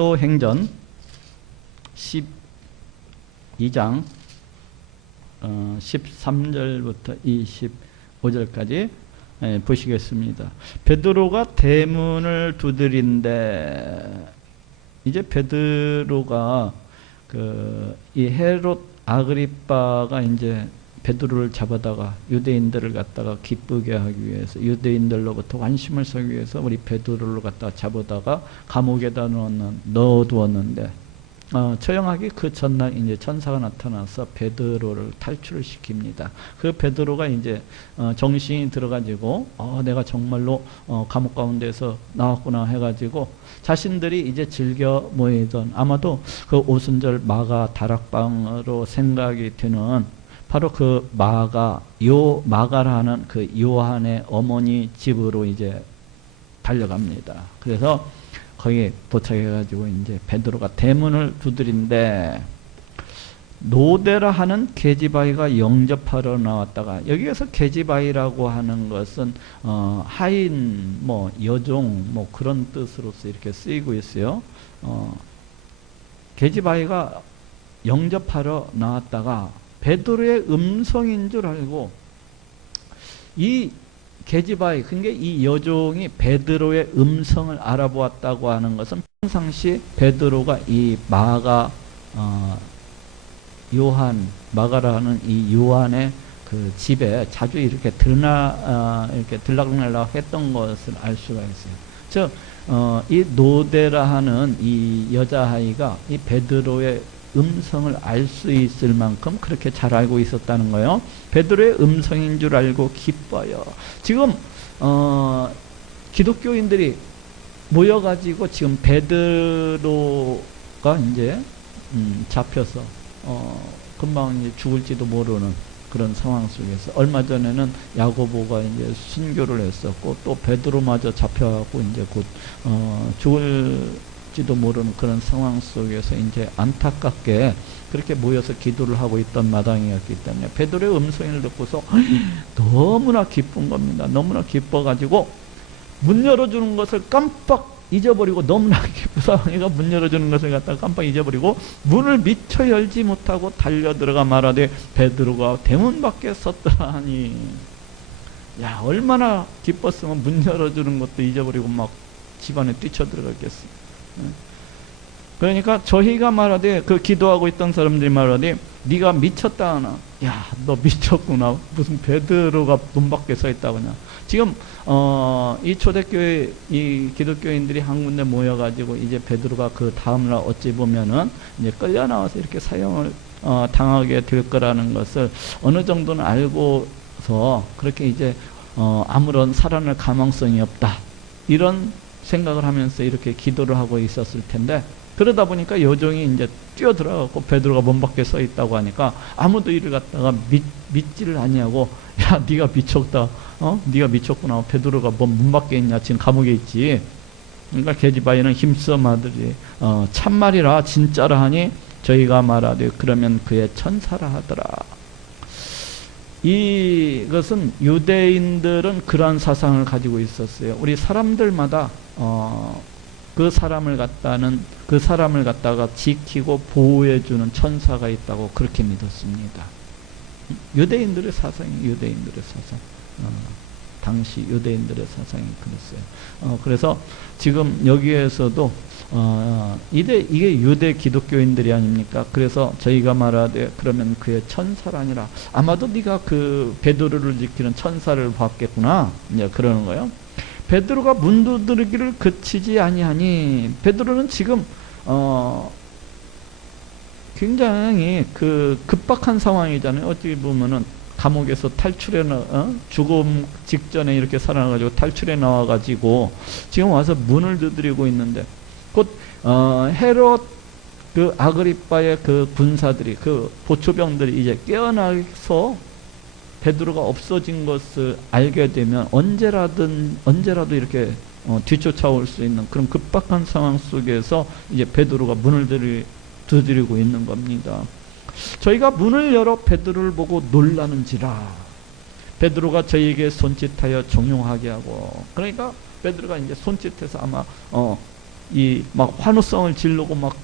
사도행전 12장 13절부터 25절까지 보시겠습니다. 베드로가 대문을 두드린데, 이제 베드로가 이 헤롯 아그리빠가 이제 베드로를 잡아다가 유대인들을 갖다가 기쁘게 하기 위해서, 유대인들로부터 관심을 사기 위해서 우리 베드로를 갖다가 잡아다가 감옥에다 넣어두었는데, 처형하기 그 전날 이제 천사가 나타나서 베드로를 탈출을 시킵니다. 그 베드로가 이제 정신이 들어가지고 내가 정말로 감옥 가운데서 나왔구나 해가지고 자신들이 이제 즐겨 모이던, 아마도 그 오순절 마가 다락방으로 생각이 드는 바로 그 마가라는 그 요한의 어머니 집으로 이제 달려갑니다. 그래서 거기에 도착해가지고 이제 베드로가 대문을 두드린데, 노대라 하는 계집아이가 영접하러 나왔다가, 여기에서 계집아이라고 하는 것은 하인, 여종, 그런 뜻으로서 이렇게 쓰이고 있어요. 계집아이가 영접하러 나왔다가 베드로의 음성인 줄 알고, 이 계집아이, 그러니까 이 여종이 베드로의 음성을 알아보았다고 하는 것은 평상시 베드로가 이 마가라는 이 요한의 그 집에 자주 이렇게 이렇게 들락날락 했던 것을 알 수가 있어요. 즉, 이 노대라 하는 이 여자아이가 이 베드로의 음성을 알 수 있을 만큼 그렇게 잘 알고 있었다는 거예요. 베드로의 음성인 줄 알고 기뻐요. 지금 기독교인들이 모여가지고 지금 베드로가 이제 잡혀서 금방 이제 죽을지도 모르는 그런 상황 속에서, 얼마 전에는 야고보가 이제 순교를 했었고, 또 베드로마저 잡혀갖고 이제 곧 죽을지도 모르는 그런 상황 속에서 이제 안타깝게 그렇게 모여서 기도를 하고 있던 마당이었기 때문에 베드로의 음성을 듣고서 너무나 기쁜 겁니다. 너무나 기뻐가지고 문 열어주는 것을 깜빡 잊어버리고, 너무나 기쁘사 얘가 문 열어주는 것을 갖다가 깜빡 잊어버리고 문을 미처 열지 못하고 달려 들어가 말하되 베드로가 대문 밖에 섰더라 하니, 야, 얼마나 기뻤으면 문 열어주는 것도 잊어버리고 막 집안에 뛰쳐들어갔겠어. 그러니까 저희가 말하되, 그 기도하고 있던 사람들이 말하되, 네가 미쳤다 하나. 야, 너 미쳤구나. 무슨 베드로가 문 밖에 서 있다고 하냐. 지금 이 초대교회 이 기독교인들이 한 군데 모여가지고 이제 베드로가 그 다음날 어찌 보면은 이제 끌려 나와서 이렇게 사형을 당하게 될 거라는 것을 어느 정도는 알고서 그렇게 이제 아무런 살아날 가망성이 없다, 이런 생각을 하면서 이렇게 기도를 하고 있었을 텐데, 그러다 보니까 여종이 이제 뛰어들어가고 베드로가 문 밖에 서 있다고 하니까 아무도 이를 갖다가 믿지를 아니하고, 야, 네가 미쳤다, 네가 미쳤구나, 베드로가 뭐 문 밖에 있냐, 지금 감옥에 있지. 그러니까 계집아이는 힘써 마들이 참말이라 진짜라 하니 저희가 말하되 그러면 그의 천사라 하더라. 이것은 유대인들은 그러한 사상을 가지고 있었어요. 우리 사람들마다 그 사람을 갖다가 지키고 보호해주는 천사가 있다고 그렇게 믿었습니다. 유대인들의 사상이, 유대인들의 사상. 당시 유대인들의 사상이 그랬어요. 그래서 지금 여기에서도 이게 유대 기독교인들이 아닙니까? 그래서 저희가 말하되 그러면 그의 천사라니라. 아마도 네가 그 베드로를 지키는 천사를 봤겠구나, 이제 그러는 거예요. 베드로가 문 두드리기를 그치지 아니하니, 베드로는 지금 굉장히 그 급박한 상황이잖아요. 어찌 보면은 감옥에서 탈출해 죽음 직전에 이렇게 살아나가지고 탈출해 나와가지고 지금 와서 문을 두드리고 있는데, 곧 헤롯 그 아그리빠의 그 군사들이, 그 보초병들이 이제 깨어나서 베드로가 없어진 것을 알게 되면 언제라도 이렇게 뒤쫓아올 수 있는 그런 급박한 상황 속에서 이제 베드로가 문을 두드리고 있는 겁니다. 저희가 문을 열어 베드로를 보고 놀라는지라. 베드로가 저희에게 손짓하여 정용하게 하고, 그러니까 베드로가 이제 손짓해서 아마 이 막 환호성을 지르고 막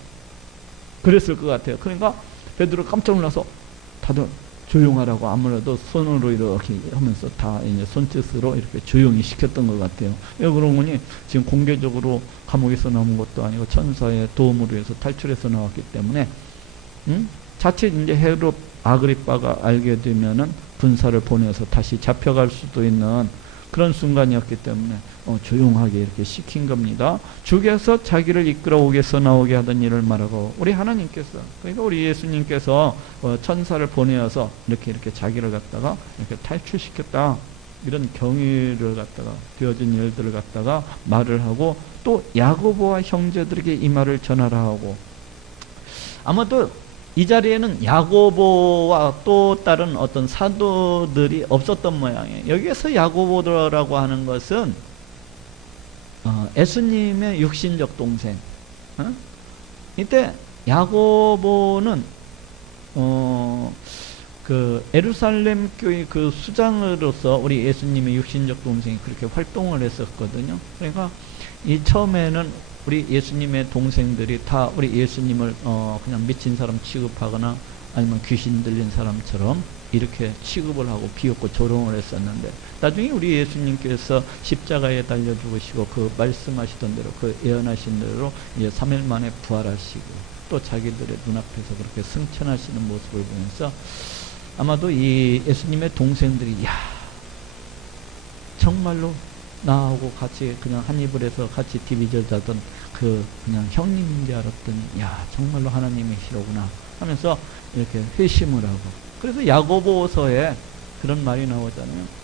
그랬을 것 같아요. 그러니까 베드로 깜짝 놀라서 다들 조용하라고 아무래도 손으로 이렇게 하면서 다 이제 손짓으로 이렇게 조용히 시켰던 것 같아요. 왜 그러고 보니 지금 공개적으로 감옥에서 나온 것도 아니고 천사의 도움으로 해서 탈출해서 나왔기 때문에, 자칫 이제 헤롯 아그리빠가 알게 되면은 군사를 보내서 다시 잡혀갈 수도 있는 그런 순간이었기 때문에 조용하게 이렇게 시킨 겁니다. 주께서 자기를 이끌어 옥에서 나오게 하던 일을 말하고, 우리 하나님께서, 그러니까 우리 예수님께서 천사를 보내어서 이렇게 자기를 갖다가 이렇게 탈출시켰다, 이런 경위를 갖다가 되어진 일들을 갖다가 말을 하고, 또 야고보와 형제들에게 이 말을 전하라 하고, 아마도 이 자리에는 야고보와 또 다른 어떤 사도들이 없었던 모양이에요. 여기에서 야고보라고 하는 것은 예수님의 육신적 동생. 이때 야고보는 그 예루살렘 교회 그 수장으로서 우리 예수님의 육신적 동생이 그렇게 활동을 했었거든요. 그러니까 이 처음에는 우리 예수님의 동생들이 다 우리 예수님을 그냥 미친 사람 취급하거나 아니면 귀신 들린 사람처럼 이렇게 취급을 하고 비웃고 조롱을 했었는데, 나중에 우리 예수님께서 십자가에 달려 죽으시고 그 말씀하시던 대로 그 예언하신 대로 이제 3일 만에 부활하시고 또 자기들의 눈앞에서 그렇게 승천하시는 모습을 보면서 아마도 이 예수님의 동생들이, 야, 정말로 나하고 같이 그냥 한 입을 해서 같이 디비저 자던 그 그냥 형님인 줄 알았더니, 야, 정말로 하나님이시로구나 하면서 이렇게 회심을 하고, 그래서 야고보서에 그런 말이 나오잖아요.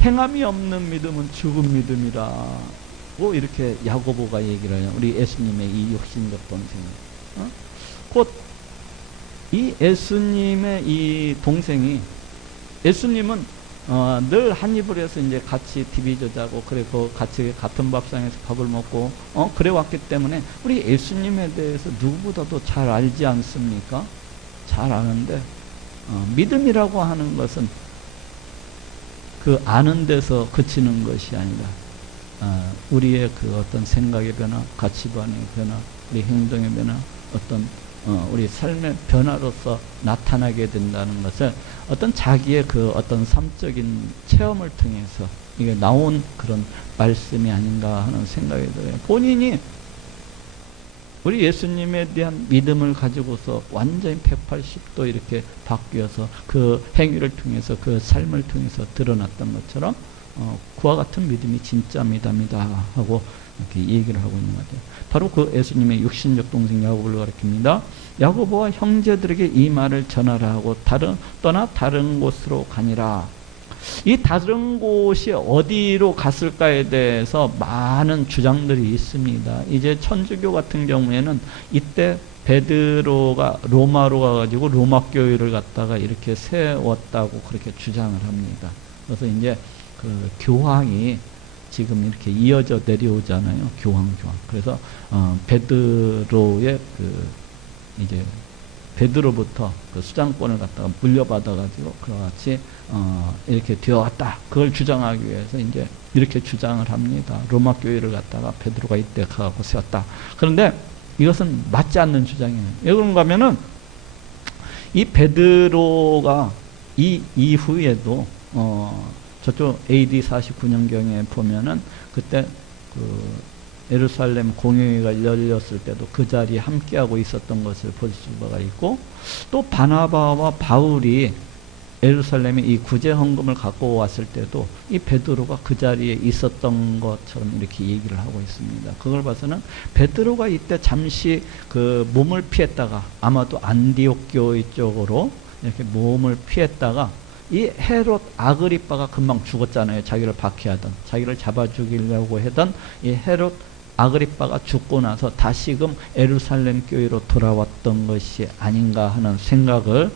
행함이 없는 믿음은 죽은 믿음이라고 이렇게 야고보가 얘기를 해요. 우리 예수님의 이 육신적 동생이. 곧 이 예수님의 이 동생이, 예수님은 늘 한 입을 해서 이제 같이 디비저 자고, 그리고 같이 같은 밥상에서 밥을 먹고, 그래 왔기 때문에 우리 예수님에 대해서 누구보다도 잘 알지 않습니까? 잘 아는데, 믿음이라고 하는 것은 그 아는 데서 그치는 것이 아니라, 우리의 그 어떤 생각의 변화, 가치관의 변화, 우리 행동의 변화, 어떤 우리 삶의 변화로서 나타나게 된다는 것을 어떤 자기의 그 어떤 삶적인 체험을 통해서 이게 나온 그런 말씀이 아닌가 하는 생각이 들어요. 본인이 우리 예수님에 대한 믿음을 가지고서 완전히 180도 이렇게 바뀌어서 그 행위를 통해서 그 삶을 통해서 드러났던 것처럼 그와 같은 믿음이 진짜 믿음이다 하고 이렇게 얘기를 하고 있는 것 같아요. 바로 그 예수님의 육신적 동생 야고보를 가리킵니다. 야고보와 형제들에게 이 말을 전하라 하고 떠나 다른 곳으로 가니라. 이 다른 곳이 어디로 갔을까에 대해서 많은 주장들이 있습니다. 이제 천주교 같은 경우에는 이때 베드로가 로마로 가가지고 로마 교회를 갖다가 이렇게 세웠다고 그렇게 주장을 합니다. 그래서 이제 그 교황이 지금 이렇게 이어져 내려오잖아요. 교황. 그래서 베드로의 그 이제 베드로부터 그 수장권을 갖다가 물려받아가지고 그와 같이 이렇게 되어왔다. 그걸 주장하기 위해서 이제 이렇게 주장을 합니다. 로마 교회를 갖다가 베드로가 이때 가고 세웠다. 그런데 이것은 맞지 않는 주장이에요. 왜 그런가 하면은 이 베드로가 이 이후에도 저쪽 AD 49년경에 보면은 그때 그 예루살렘 공회가 열렸을 때도 그 자리에 함께하고 있었던 것을 볼 수가 있고, 또 바나바와 바울이 예루살렘에 이 구제 헌금을 갖고 왔을 때도 이 베드로가 그 자리에 있었던 것처럼 이렇게 얘기를 하고 있습니다. 그걸 봐서는 베드로가 이때 잠시 그 몸을 피했다가 아마도 안디옥 교회 쪽으로 이렇게 몸을 피했다가 이 헤롯 아그리빠가 금방 죽었잖아요. 자기를 박해하던, 자기를 잡아 죽이려고 하던 이 헤롯 아그리빠가 죽고 나서 다시금 예루살렘 교회로 돌아왔던 것이 아닌가 하는 생각을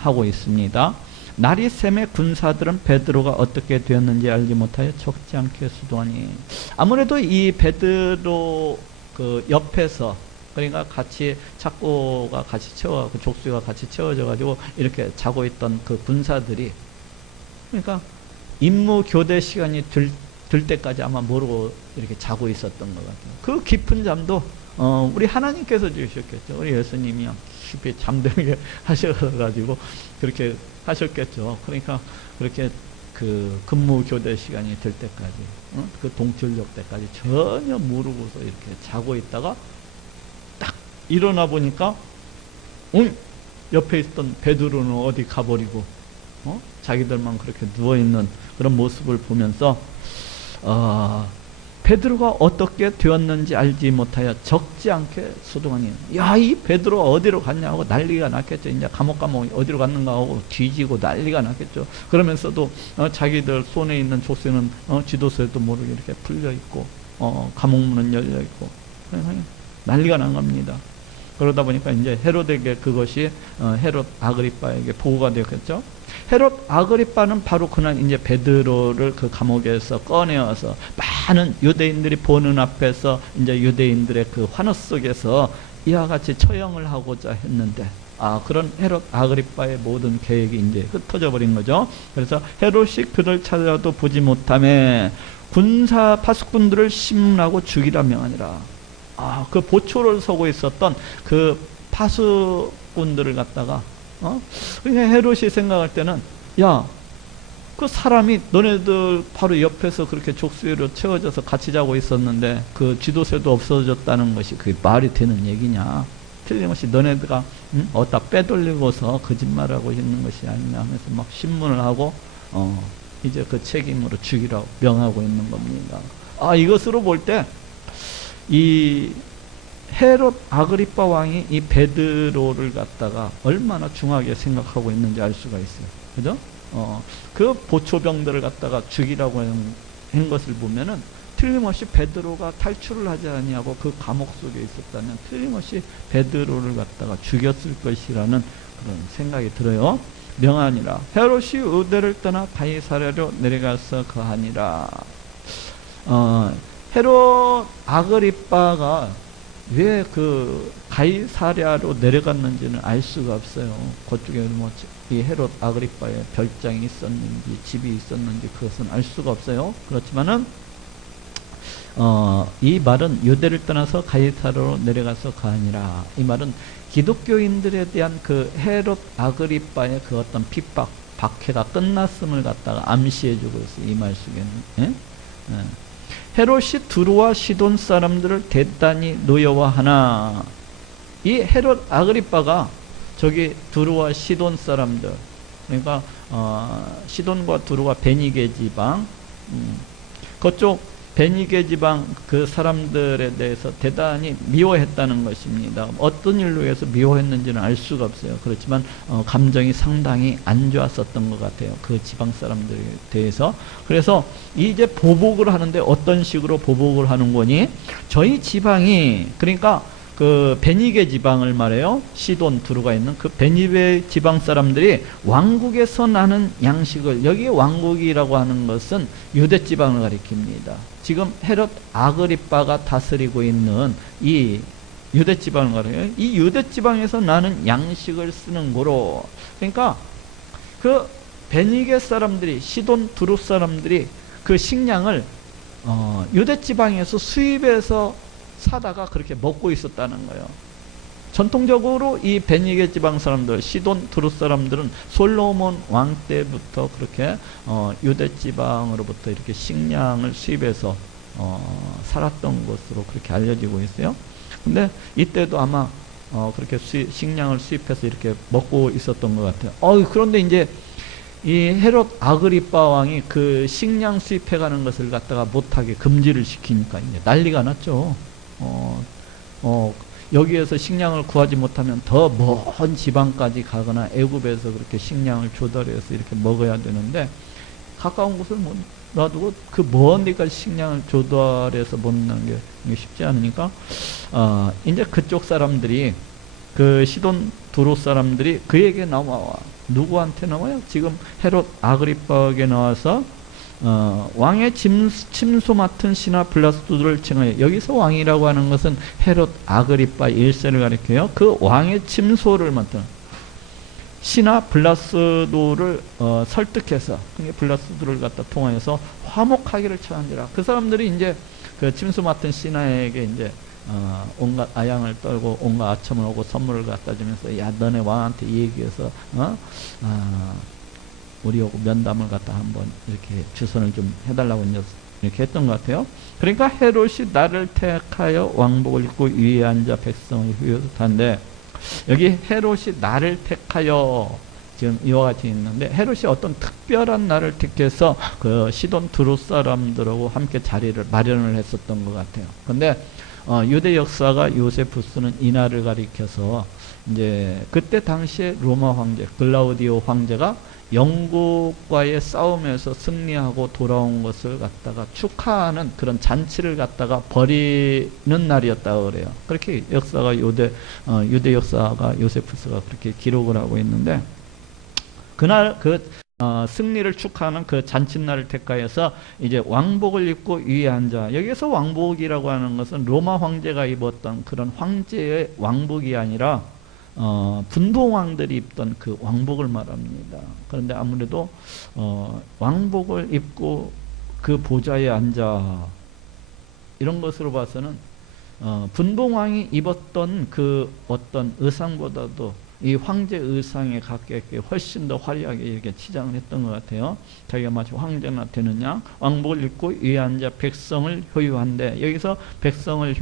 하고 있습니다. 날이 샘의 군사들은 베드로가 어떻게 되었는지 알지 못하여 적지 않게 수도하니, 아무래도 이 베드로 그 옆에서, 그러니까 같이 착고가 같이 채워가고 족수가 같이 채워져 가지고 이렇게 자고 있던 그 군사들이, 그러니까 임무 교대 시간이 될 들 때까지 아마 모르고 이렇게 자고 있었던 것 같아요. 그 깊은 잠도 우리 하나님께서 주셨겠죠. 우리 예수님이 깊이 잠들게 하셔가지고 그렇게 하셨겠죠. 그러니까 그렇게 그 근무 교대 시간이 될 때까지, 그 동철역 때까지 전혀 모르고서 이렇게 자고 있다가 딱 일어나 보니까 옆에 있던 베드로는 어디 가버리고 자기들만 그렇게 누워있는 그런 모습을 보면서 베드로가 어떻게 되었는지 알지 못하여 적지 않게 소동하니, 야, 이 베드로 어디로 갔냐고 난리가 났겠죠. 이제 감옥 어디로 갔는가 하고 뒤지고 난리가 났겠죠. 그러면서도 자기들 손에 있는 족쇄는 지도서에도 모르게 이렇게 풀려 있고 감옥문은 열려 있고 난리가 난 겁니다. 그러다 보니까 이제 헤롯에게 그것이 헤롯 아그리빠에게 보고가 되었겠죠. 헤롯 아그리빠는 바로 그날 이제 베드로를 그 감옥에서 꺼내어서 많은 유대인들이 보는 앞에서 이제 유대인들의 그 환호 속에서 이와 같이 처형을 하고자 했는데, 그런 헤롯 아그리빠의 모든 계획이 이제 흩어져 버린 거죠. 그래서 헤롯이 그를 찾아도 보지 못하며 군사 파수꾼들을 심문하고 죽이라 명하니라. 그 보초를 서고 있었던 그 파수꾼들을 갖다가 그러니까 헤롯이 생각할 때는, 야, 그 사람이 너네들 바로 옆에서 그렇게 족쇄로 채워져서 같이 자고 있었는데 그 지도새도 없어졌다는 것이 그게 말이 되는 얘기냐? 틀림없이 너네들가 어디다 빼돌리고서 거짓말하고 있는 것이 아니냐 하면서 막 신문을 하고 이제 그 책임으로 죽이라고 명하고 있는 겁니다. 이것으로 볼 때 이 헤롯 아그리빠 왕이 이 베드로를 갖다가 얼마나 중하게 생각하고 있는지 알 수가 있어요. 그죠? 그 보초병들을 갖다가 죽이라고 한 것을 보면은 틀림없이 베드로가 탈출을 하지 아니하고 그 감옥 속에 있었다면 틀림없이 베드로를 갖다가 죽였을 것이라는 그런 생각이 들어요. 명하니라. 헤롯이 의대를 떠나 가이사랴로 내려가서 거하니라. 헤롯 아그리빠가 왜 그 가이사랴로 내려갔는지는 알 수가 없어요. 그쪽에 이 헤롯 아그리빠의 별장이 있었는지 집이 있었는지 그것은 알 수가 없어요. 그렇지만은 이 말은 유대를 떠나서 가이사랴로 내려가서 가니라. 이 말은 기독교인들에 대한 그 헤롯 아그리빠의 그 어떤 핍박, 박해가 끝났음을 갖다가 암시해주고 있어요. 이 말 속에는. 예? 헤롯이 두루와 시돈 사람들을 대단히 노여워하나, 이 헤롯 아그리빠가 저기 두루와 시돈 사람들, 그러니까 시돈과 두루와 베니게 지방, 그쪽 베니게 지방 그 사람들에 대해서 대단히 미워했다는 것입니다. 어떤 일로 해서 미워했는지는 알 수가 없어요. 그렇지만 감정이 상당히 안 좋았었던 것 같아요. 그 지방 사람들에 대해서. 그래서 이제 보복을 하는데 어떤 식으로 보복을 하는 거니? 저희 지방이, 그러니까 그 베니게 지방을 말해요. 시돈 두루가 있는 그 베니게 지방 사람들이 왕국에서 나는 양식을, 여기 왕국이라고 하는 것은 유대 지방을 가리킵니다. 지금 헤롯 아그리빠가 다스리고 있는 이 유대 지방을 가리켜요. 이 유대 지방에서 나는 양식을 쓰는 거로. 그러니까 그 베니게 사람들이, 시돈 두루 사람들이 그 식량을 유대 지방에서 수입해서 사다가 그렇게 먹고 있었다는 거예요. 전통적으로 이 베니게 지방 사람들, 시돈 두루 사람들은 솔로몬 왕 때부터 그렇게 유대 지방으로부터 이렇게 식량을 수입해서 살았던 것으로 그렇게 알려지고 있어요. 근데 이때도 아마 그렇게 식량을 수입해서 이렇게 먹고 있었던 것 같아요. 그런데 이제 이 헤롯 아그리빠 왕이 그 식량 수입해가는 것을 갖다가 못하게 금지를 시키니까 이제 난리가 났죠. 여기에서 식량을 구하지 못하면 더 먼 지방까지 가거나 애굽에서 그렇게 식량을 조달해서 이렇게 먹어야 되는데, 가까운 곳을 못 놔두고 그 먼 데까지 식량을 조달해서 먹는 게 쉽지 않으니까 이제 그쪽 사람들이, 그 시돈 두루 사람들이 그에게 나와. 누구한테 나와요? 지금 헤롯 아그리빠에게 나와서 왕의 침소 맡은 신하 블라스도를 칭하여, 여기서 왕이라고 하는 것은 헤롯 아그리빠 1세를 가리켜요. 그 왕의 침소를 맡은 신하 블라스도를 설득해서, 블라스도를 갖다 통하여서 화목하기를 청한지라. 그 사람들이 이제 그 짐수 맡은 신하에게 이제 온갖 아양을 떨고 온갖 아첨을 하고 선물을 갖다 주면서, 야, 너네 왕한테 이 얘기해서 우리하고 면담을 갖다 한번 이렇게 주선을 좀 해달라고 이렇게 했던 것 같아요. 그러니까 헤롯이 나를 택하여 왕복을 입고 위에 앉아 백성을 후유하는데, 여기 헤롯이 나를 택하여 지금 이와 같이 있는데, 헤롯이 어떤 특별한 나를 택해서 그 시돈 두루 사람들하고 함께 자리를 마련을 했었던 것 같아요. 근데 유대 역사가 요세푸스는 이 날을 가리켜서, 이제 그때 당시에 로마 황제 글라우디오 황제가 영국과의 싸움에서 승리하고 돌아온 것을 갖다가 축하하는 그런 잔치를 갖다가 벌이는 날이었다고 그래요. 그렇게 역사가 유대 역사가 요세푸스가 그렇게 기록을 하고 있는데, 그날 승리를 축하하는 그 잔칫날을 택하여서 이제 왕복을 입고 위에 앉아. 여기서 왕복이라고 하는 것은 로마 황제가 입었던 그런 황제의 왕복이 아니라 분봉왕들이 입던 그 왕복을 말합니다. 그런데 아무래도 왕복을 입고 그 보좌에 앉아, 이런 것으로 봐서는 분봉왕이 입었던 그 어떤 의상보다도 이 황제 의상에 가깝게 훨씬 더 화려하게 이렇게 치장을 했던 것 같아요. 자기가 마치 황제나 되느냐, 왕복을 입고 위에 앉아 백성을 효유한데, 여기서 백성을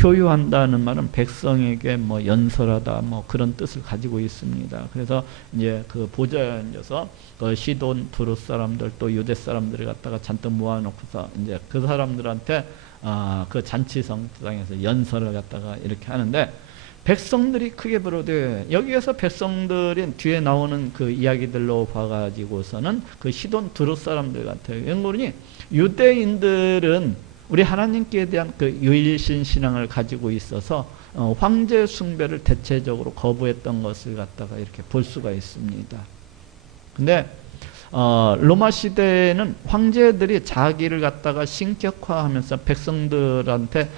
효유한다는 말은 백성에게 뭐 연설하다 뭐 그런 뜻을 가지고 있습니다. 그래서 이제 그 보좌에 앉아서 그 시돈 두루 사람들 또 유대 사람들을 갖다가 잔뜩 모아놓고서 이제 그 사람들한테 그 잔치성상에서 연설을 갖다가 이렇게 하는데, 백성들이 크게 부르되, 여기에서 백성들이 뒤에 나오는 그 이야기들로 봐가지고서는 그 시돈 두루 사람들 같아요. 연구니 유대인들은 우리 하나님께 대한 그 유일신 신앙을 가지고 있어서 황제 숭배를 대체적으로 거부했던 것을 갖다가 이렇게 볼 수가 있습니다. 근데 로마 시대에는 황제들이 자기를 갖다가 신격화하면서 백성들한테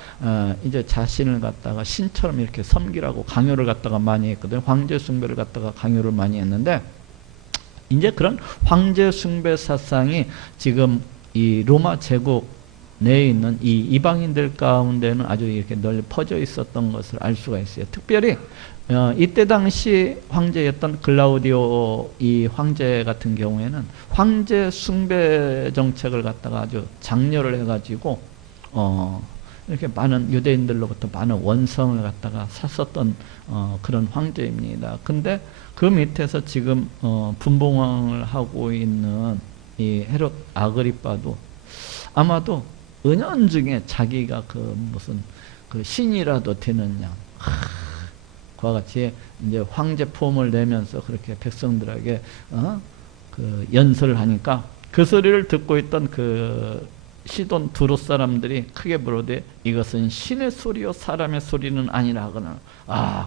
이제 자신을 갖다가 신처럼 이렇게 섬기라고 강요를 갖다가 많이 했거든요. 황제 숭배를 갖다가 강요를 많이 했는데, 이제 그런 황제 숭배 사상이 지금 이 로마 제국 내에 있는 이 이방인들 가운데는 아주 이렇게 널리 퍼져 있었던 것을 알 수가 있어요. 특별히 이때 당시 황제였던 글라우디오 이 황제 같은 경우에는 황제 숭배 정책을 갖다가 아주 장려를 해가지고 이렇게 많은 유대인들로부터 많은 원성을 갖다가 샀었던 그런 황제입니다. 근데 그 밑에서 지금 분봉왕을 하고 있는 이 헤롯 아그리빠도 아마도 은연중에 자기가 그 무슨 그 신이라도 되느냐, 그와 같이 이제 황제 폼을 내면서 그렇게 백성들에게 그 연설을 하니까, 그 소리를 듣고 있던 그 시돈 두루 사람들이 크게 부르되, 이것은 신의 소리요 사람의 소리는 아니라 하거나.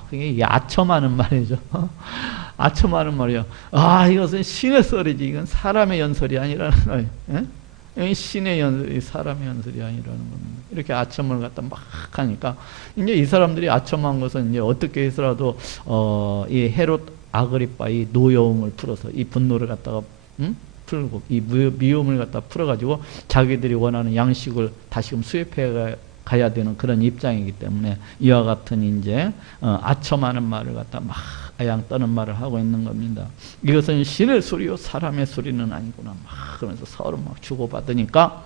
그게 아첨하는 말이죠. 아첨하는 말이요. 이것은 신의 소리지, 이건 사람의 연설이 아니라는 거예요. 신의 연설이 사람의 연설이 아니라는 겁니다. 이렇게 아첨을 갖다 막 하니까, 이제 이 사람들이 아첨한 것은 이제 어떻게 해서라도 이 헤롯 아그리빠 이 노여움을 풀어서 이 분노를 갖다가 풀고 이 미움을 갖다 풀어가지고 자기들이 원하는 양식을 다시금 수입해 가야 되는 그런 입장이기 때문에 이와 같은 이제 아첨하는 말을 갖다 막 아양 떠는 말을 하고 있는 겁니다. 이것은 신의 소리요 사람의 소리는 아니구나 막 그러면서 서로 막 주고받으니까,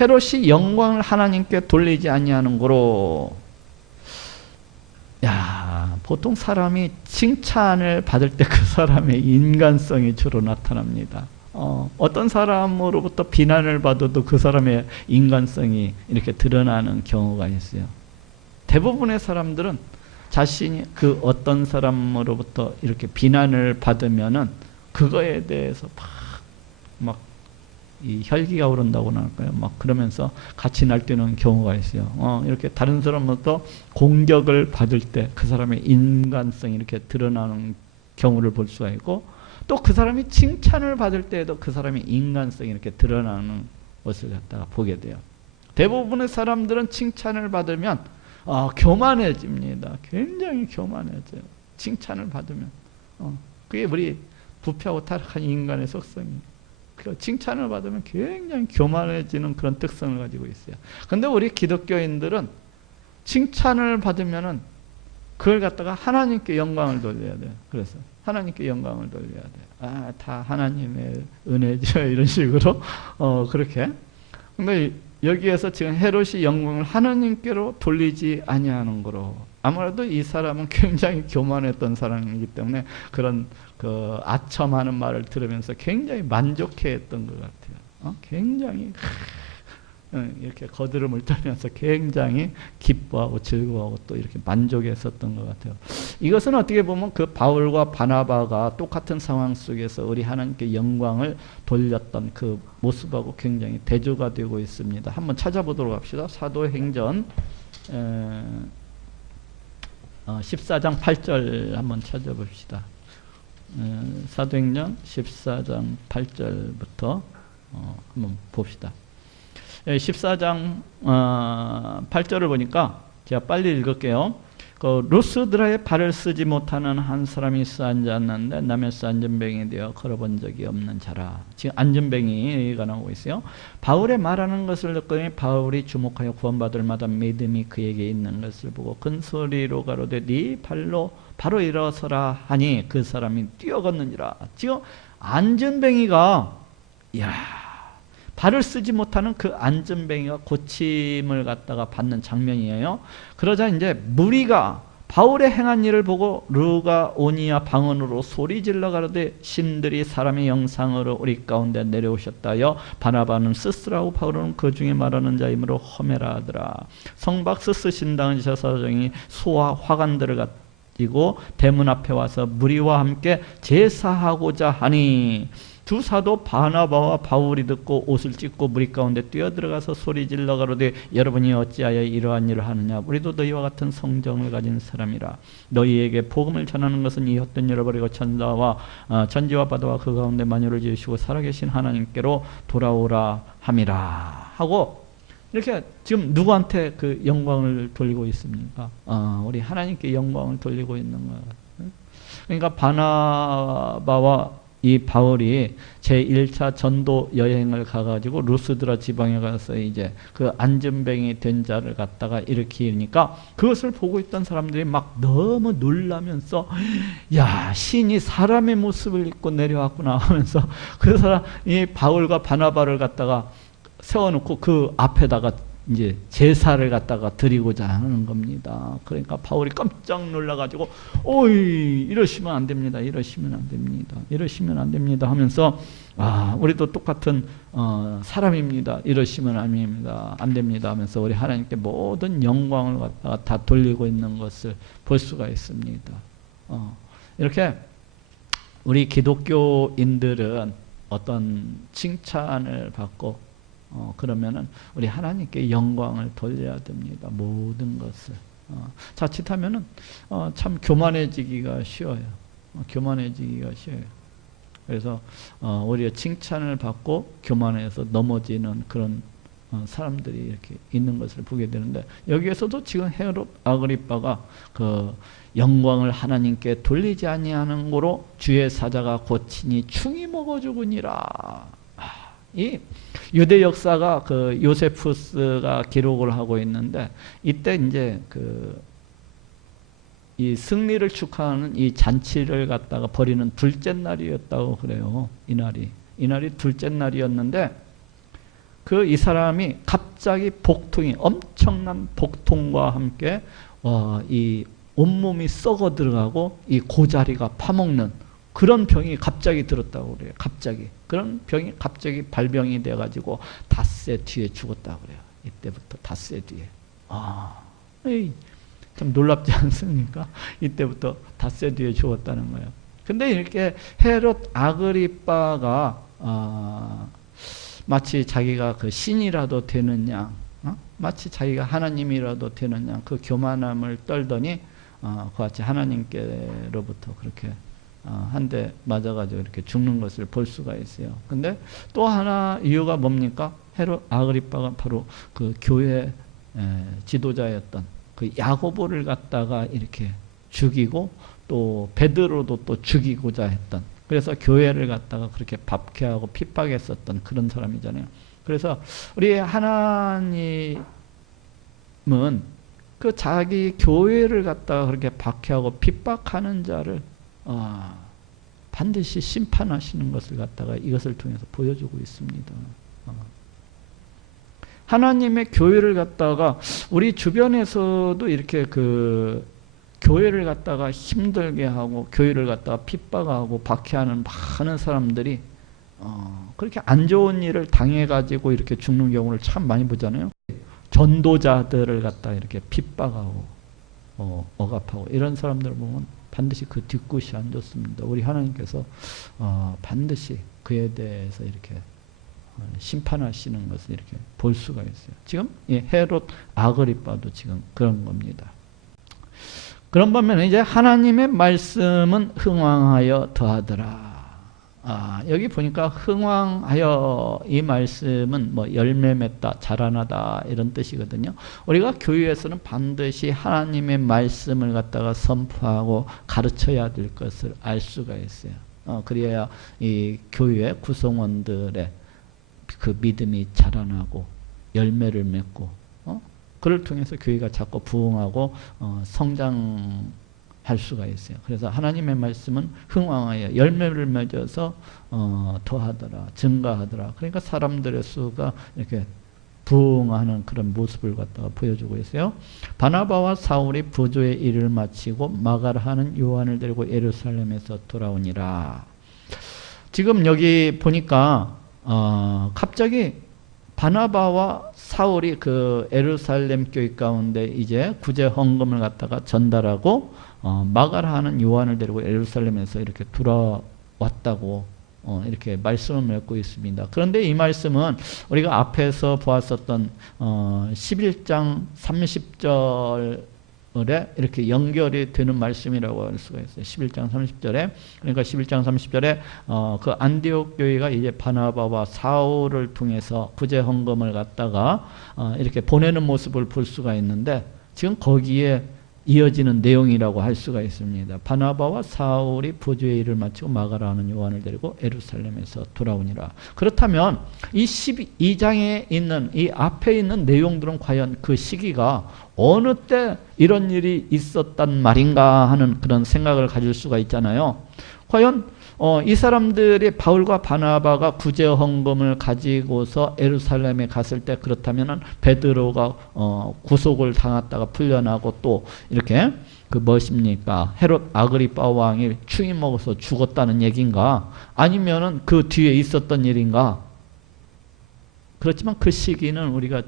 헤롯이 영광을 하나님께 돌리지 아니하는 거로. 보통 사람이 칭찬을 받을 때 그 사람의 인간성이 주로 나타납니다. 어떤 사람으로부터 비난을 받아도 그 사람의 인간성이 이렇게 드러나는 경우가 있어요. 대부분의 사람들은 자신이 그 어떤 사람으로부터 이렇게 비난을 받으면은 그거에 대해서 막 이 혈기가 오른다고나 할까요? 막 그러면서 같이 날뛰는 경우가 있어요. 이렇게 다른 사람으로부터 공격을 받을 때 그 사람의 인간성이 이렇게 드러나는 경우를 볼 수가 있고, 또 그 사람이 칭찬을 받을 때에도 그 사람의 인간성이 이렇게 드러나는 것을 갖다가 보게 돼요. 대부분의 사람들은 칭찬을 받으면 교만해집니다. 굉장히 교만해져요. 칭찬을 받으면. 그게 우리 부패하고 타락한 인간의 속성입니다. 그 칭찬을 받으면 굉장히 교만해지는 그런 특성을 가지고 있어요. 근데 우리 기독교인들은 칭찬을 받으면은 그걸 갖다가 하나님께 영광을 돌려야 돼요. 그래서 하나님께 영광을 돌려야 돼요. 아, 다 하나님의 은혜죠. 이런 식으로 그렇게. 근데 여기에서 지금 헤롯이 영광을 하나님께로 돌리지 아니하는 거로, 아무래도 이 사람은 굉장히 교만했던 사람이기 때문에 그런 그 아첨하는 말을 들으면서 굉장히 만족해했던 것 같아요. 굉장히 이렇게 거드름을 떨면서 굉장히 기뻐하고 즐거워하고 또 이렇게 만족했었던 것 같아요. 이것은 어떻게 보면 그 바울과 바나바가 똑같은 상황 속에서 우리 하나님께 영광을 돌렸던 그 모습하고 굉장히 대조가 되고 있습니다. 한번 찾아보도록 합시다. 사도행전 14장 8절 한번 찾아봅시다. 사도행전 14장 8절부터 한번 봅시다. 14장 8절을 보니까 제가 빨리 읽을게요. 그 루스드라에 발을 쓰지 못하는 한 사람이 앉았는데 남에서 안전뱅이 되어 걸어본 적이 없는 자라. 지금 안전뱅이가 나오고 있어요. 바울의 말하는 것을 듣더니 바울이 주목하여 구원받을 마다 믿음이 그에게 있는 것을 보고 큰 소리로 가로되 네 발로 바로 일어서라 하니 그 사람이 뛰어걷는지라. 지금 안전뱅이가 발을 쓰지 못하는 그 안전뱅이가 고침을 갖다가 받는 장면이에요. 그러자 이제 무리가 바울의 행한 일을 보고 르가오니아 방언으로 소리질러 가로되 신들이 사람의 영상으로 우리 가운데 내려오셨다여 바나바는 스스라고 바울은 그 중에 말하는 자이므로 험해라 하더라. 성박 스스 신당은 제사장이 소와 화관들을 가지고 대문 앞에 와서 무리와 함께 제사하고자 하니 두 사도 바나바와 바울이 듣고 옷을 찢고 무리 가운데 뛰어들어가서 소리질러 가로되 여러분이 어찌하여 이러한 일을 하느냐. 우리도 너희와 같은 성정을 가진 사람이라. 너희에게 복음을 전하는 것은 이 헛된 잃어버리고 천지와 바다와 그 가운데 만유를 지으시고 살아계신 하나님께로 돌아오라 함이라 하고, 이렇게 지금 누구한테 그 영광을 돌리고 있습니까? 우리 하나님께 영광을 돌리고 있는 거예요. 그러니까 바나바와 이 바울이 제1차 전도 여행을 가가지고 루스드라 지방에 가서 이제 그 안전뱅이 된 자를 갖다가 일으키니까 그것을 보고 있던 사람들이 막 너무 놀라면서 야, 신이 사람의 모습을 입고 내려왔구나 하면서 그 사람이 바울과 바나바를 갖다가 세워놓고 그 앞에다가 이제 제사를 갖다가 드리고자 하는 겁니다. 그러니까 바울이 깜짝 놀라가지고 오이 이러시면 안 됩니다. 이러시면 안 됩니다. 이러시면 안 됩니다 하면서 우리도 똑같은 사람입니다. 이러시면 안 됩니다 하면서 우리 하나님께 모든 영광을 갖다가 다 돌리고 있는 것을 볼 수가 있습니다. 이렇게 우리 기독교인들은 어떤 칭찬을 받고 그러면은 우리 하나님께 영광을 돌려야 됩니다. 모든 것을. 자칫하면은 참 교만해지기가 쉬워요. 교만해지기가 쉬워요. 그래서 오히려 칭찬을 받고 교만해서 넘어지는 그런 사람들이 이렇게 있는 것을 보게 되는데, 여기에서도 지금 헤롯 아그리빠가 그 영광을 하나님께 돌리지 아니하는 거로 주의 사자가 고치니 충이 먹어 죽으니라. 이 유대 역사가 그 요세푸스가 기록을 하고 있는데, 이때 이제 이 승리를 축하하는 이 잔치를 갖다가 벌이는 둘째 날이었다고 그래요. 이날이 둘째 날이었는데, 이 사람이 갑자기 엄청난 복통과 함께 이 온몸이 썩어 들어가고 이 고자리가 파먹는 그런 병이 갑자기 들었다고 그래요. 그런 병이 갑자기 발병이 돼가지고 닷새 뒤에 죽었다고 그래요. 이때부터 닷새 뒤에. 참 놀랍지 않습니까? 이때부터 닷새 뒤에 죽었다는 거예요. 근데 이렇게 헤롯 아그리빠가 마치 자기가 그 신이라도 되는 양, 마치 자기가 하나님이라도 되는 양, 그 교만함을 떨더니 그같이 하나님께로부터 그렇게 한 대 맞아가지고 이렇게 죽는 것을 볼 수가 있어요. 근데 또 하나 이유가 뭡니까? 헤롯 아그리빠가 바로 그 교회 지도자였던 그 야고보를 갖다가 이렇게 죽이고 또 베드로도 또 죽이고자 했던, 그래서 교회를 갖다가 그렇게 박해하고 핍박했었던 그런 사람이잖아요. 그래서 우리 하나님은 그 자기 교회를 갖다가 그렇게 박해하고 핍박하는 자를 반드시 심판하시는 것을 갖다가 이것을 통해서 보여주고 있습니다. 하나님의 교회를 갖다가 우리 주변에서도 이렇게 그 교회를 갖다가 힘들게 하고 교회를 갖다가 핍박하고 박해하는 많은 사람들이 그렇게 안 좋은 일을 당해가지고 이렇게 죽는 경우를 참 많이 보잖아요. 전도자들을 갖다가 이렇게 핍박하고 억압하고 이런 사람들을 보면 반드시 그 뒤끝이 안 좋습니다. 우리 하나님께서 반드시 그에 대해서 이렇게 심판하시는 것을 이렇게 볼 수가 있어요. 지금 헤롯 아그리빠도 지금 그런 겁니다. 그런 반면에 이제 하나님의 말씀은 흥왕하여 더하더라. 여기 보니까 흥왕하여 이 말씀은 뭐 열매 맺다, 자라나다 이런 뜻이거든요. 우리가 교회에서는 반드시 하나님의 말씀을 갖다가 선포하고 가르쳐야 될 것을 알 수가 있어요. 그래야 이 교회 구성원들의 그 믿음이 자라나고 열매를 맺고 그를 통해서 교회가 자꾸 부흥하고 성장할 수가 있어요. 그래서 하나님의 말씀은 흥왕하여 열매를 맺어서 더하더라, 증가하더라. 그러니까 사람들의 수가 이렇게 부흥하는 그런 모습을 갖다가 보여주고 있어요. 바나바와 사울이 부조의 일을 마치고 마가라 하는 요한을 데리고 예루살렘에서 돌아오니라. 지금 여기 보니까 갑자기 바나바와 사울이 그 예루살렘 교회 가운데 이제 구제 헌금을 갖다가 전달하고 마가라 하는 요한을 데리고 예루살렘에서 이렇게 돌아왔다고 이렇게 말씀을 맺고 있습니다. 그런데 이 말씀은 우리가 앞에서 보았었던 11장 30절에 이렇게 연결이 되는 말씀이라고 할 수가 있어요. 11장 30절에, 그러니까 11장 30절에 그 안디옥 교회가 이제 바나바와 사울을 통해서 구제 헌금을 갖다가 이렇게 보내는 모습을 볼 수가 있는데, 지금 거기에 이어지는 내용이라고 할 수가 있습니다. 바나바와 사울이 부조의 일을 마치고 마가라 하는 요한을 데리고 예루살렘에서 돌아오니라. 그렇다면 이 12장에 있는 이 앞에 있는 내용들은 과연 그 시기가 어느 때 이런 일이 있었단 말인가 하는 그런 생각을 가질 수가 있잖아요. 과연 이 사람들이 바울과 바나바가 구제 헌금을 가지고서 예루살렘에 갔을 때, 그렇다면은 베드로가 구속을 당했다가 풀려나고 또 이렇게 그 무엇입니까? 헤롯 아그리빠 왕이 충이 먹어서 죽었다는 얘기인가? 아니면은 그 뒤에 있었던 일인가? 그렇지만 그 시기는 우리가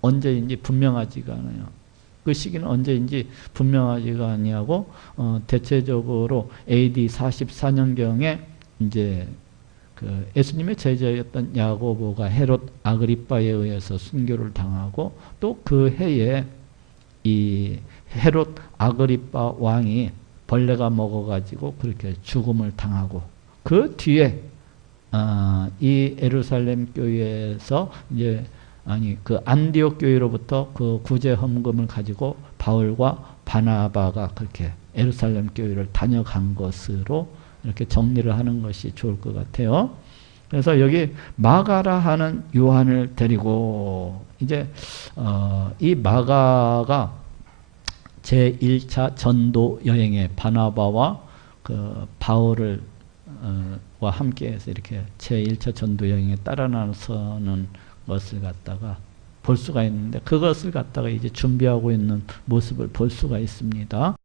언제인지 분명하지가 않아요. 그 시기는 언제인지 분명하지가 아니하고 대체적으로 AD 44년경에 이제 그 예수님의 제자였던 야고보가 헤롯 아그리빠에 의해서 순교를 당하고, 또 그 해에 이 헤롯 아그리빠 왕이 벌레가 먹어가지고 그렇게 죽음을 당하고, 그 뒤에 이 예루살렘 교회에서 이제 그 안디옥 교회로부터 그 구제 헌금을 가지고 바울과 바나바가 그렇게 예루살렘 교회를 다녀간 것으로 이렇게 정리를 하는 것이 좋을 것 같아요. 그래서 여기 마가라 하는 요한을 데리고 이제 이 마가가 제1차 전도 여행에 바나바와 그 바울을 와 함께해서 이렇게 제1차 전도 여행에 따라 나서는 것을 갖다가 볼 수가 있는데, 그것을 갖다가 이제 준비하고 있는 모습을 볼 수가 있습니다.